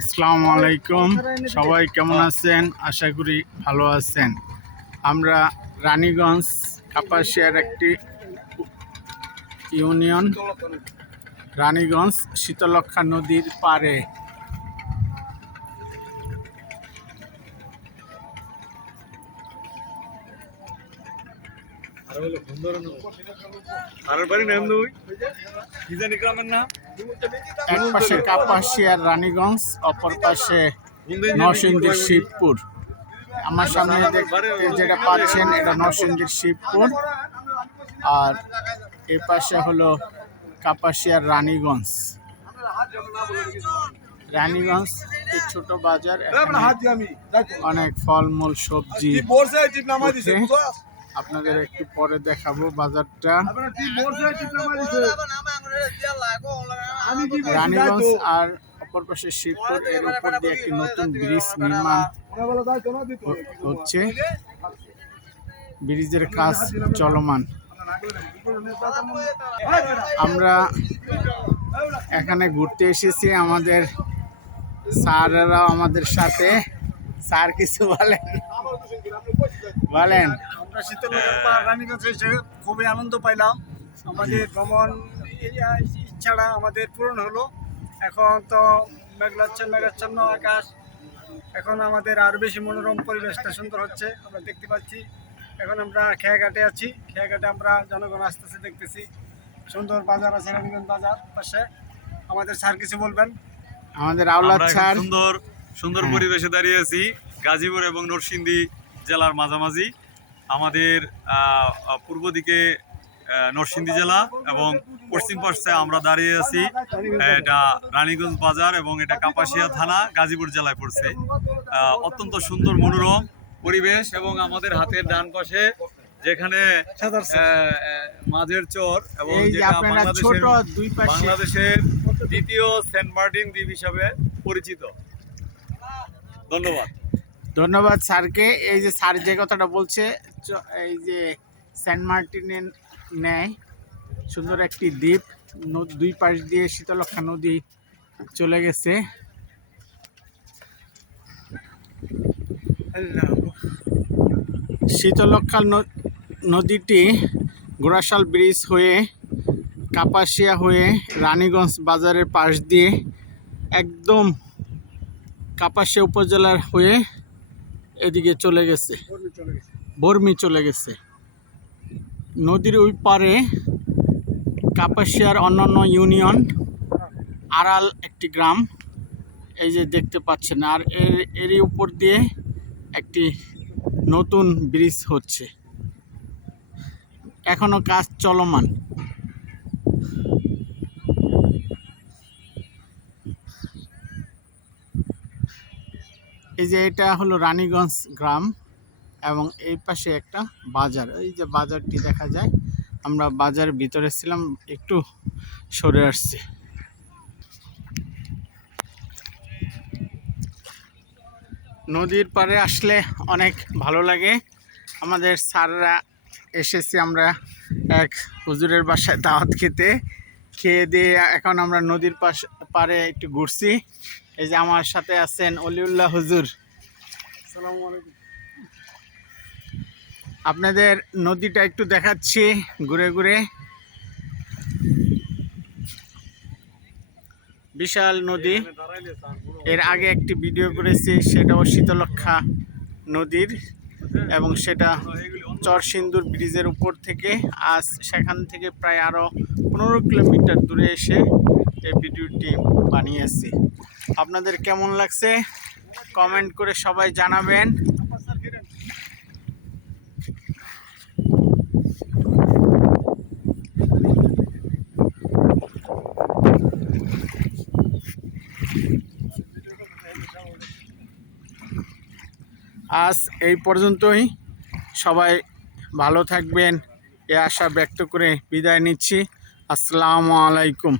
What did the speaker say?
আসসালামু আলাইকুম, সবাই কেমন আছেন? আশা করি ভালো আছেন। আমরা রানীগঞ্জ কাপাসিয়ার একটি ইউনিয়ন, রানীগঞ্জ শীতলক্ষা নদীর পাড়ে। এক পাশে কাপাসিয়ার রানীগঞ্জ, অপর পাশে নরসিংদীর শিবপুর। আমার সামনে যেটা পাচ্ছেন এটা নরসিংদীর শিবপুর, আর এই পাশে হলো কাপাসিয়ার রানীগঞ্জ। রানীগঞ্জ একটি ছোট বাজার, অনেক ফলমূল সবজি আপনাদের একটু পরে দেখাবো বাজারটা। রানীগঞ্জ আর অপর পাশে শিবপুর, এর উপর দিয়ে একটি নতুন ব্রিজ নির্মাণ হচ্ছে, ব্রিজের কাজ চলমান। আমরা এখানে ঘুরতে এসেছি, আমাদের স্যারেরাও আমাদের সাথে। স্যার কিছু বলেন। আমরা শীতলক্ষা রানীগঞ্জে এসে খুবই আনন্দ পাইলাম। আমাদের ভ্রমণ ইচ্ছাটা আমাদের পূরণ হলো। এখন তো মেঘাচ্ছন্ন আকাশ, এখন আমাদের আরো বেশি মনোরম পরিবেশটা সুন্দর হচ্ছে, আমরা দেখতে পাচ্ছি। এখন আমরা খেয়াঘাটে আছি, খেয়াঘাটে আমরা জনগণ আসতেছে দেখতেছি। সুন্দর বাজার আছে, রানীগঞ্জ বাজার পাশে। আমাদের স্যার কিছু বলবেন। আমাদের আওলাদ স্যার সুন্দর পরিবেশে দাঁড়িয়ে আছি, গাজীপুর এবং নরসিংদী জেলার মাঝামাঝি। আমাদের পূর্ব দিকে নরসিংদী জেলা এবং পশ্চিম পাশে আমরা দাঁড়িয়ে আছি। এটা রানীগঞ্জ বাজার এবং এটা কাপাসিয়া থানা, গাজীপুর জেলায় পড়ছে। অত্যন্ত সুন্দর মনোরম পরিবেশ, এবং আমাদের হাতের ডান পাশে যেখানে মাঝের চর, এবং যেটা বাংলাদেশের দ্বিতীয় সেন্ট মার্টিন দ্বীপ হিসাবে পরিচিত। ধন্যবাদ স্যারকে। এই যে স্যার যে কথাটা বলছে, এই যে সেন্ট মার্টিনের ন্যায় সুন্দর একটি দ্বীপ, দুই পাশ দিয়ে শীতলক্ষা নদী চলে গেছে। শীতলক্ষা নদীটি গোড়াশাল ব্রিজ হয়ে কাপাসিয়া হয়ে রানীগঞ্জ বাজারের পাশ দিয়ে একদম কাপাসিয়া উপজেলার হয়ে এদিকে চলে গেছে, বর্মি চলে গেছে। নদীর ওই পারে কাপাসিয়ার অন্যান্য ইউনিয়ন, আড়াল একটি গ্রাম, এই যে দেখতে পাচ্ছেন। আর এরই উপর দিয়ে একটি নতুন ব্রিজ হচ্ছে, এখনো কাজ চলমান। এই যে এটা হলো রানীগঞ্জ গ্রাম, এবং এই পাশে একটা বাজার, এই যে বাজারটি দেখা যায়। আমরা বাজারের ভিতরে ছিলাম, একটু সরে আসছি। নদীর পাড়ে আসলে অনেক ভালো লাগে। আমাদের স্যাররা এসেছি আমরা এক হুজুরের বাসায় দাওয়াত খেতে, খেয়ে দিয়ে এখন আমরা নদীর পাড়ে একটু ঘুরছি। এই যে আমার সাথে আছেন অলিউল্লাহ হুজুর। আসসালামু আলাইকুম। আপনাদের নদীটা একটু দেখাচ্ছি ঘুরে ঘুরে। বিশাল নদী, এর আগে একটি ভিডিও করেছি, সেটাও শীতলক্ষা নদীর, এবং সেটা চরসিন্দুর ব্রিজের উপর থেকে। আজ সেখান থেকে প্রায় আরও 15 কিলোমিটার দূরে এসে এই ভিডিওটি বানিয়েছি। আপনাদের কেমন লাগছে কমেন্ট করে সবাই জানাবেন। আজ এই পর্যন্তই, সবাই ভালো থাকবেন এ আশা ব্যক্ত করে বিদায় নিচ্ছি। আসসালামু আলাইকুম।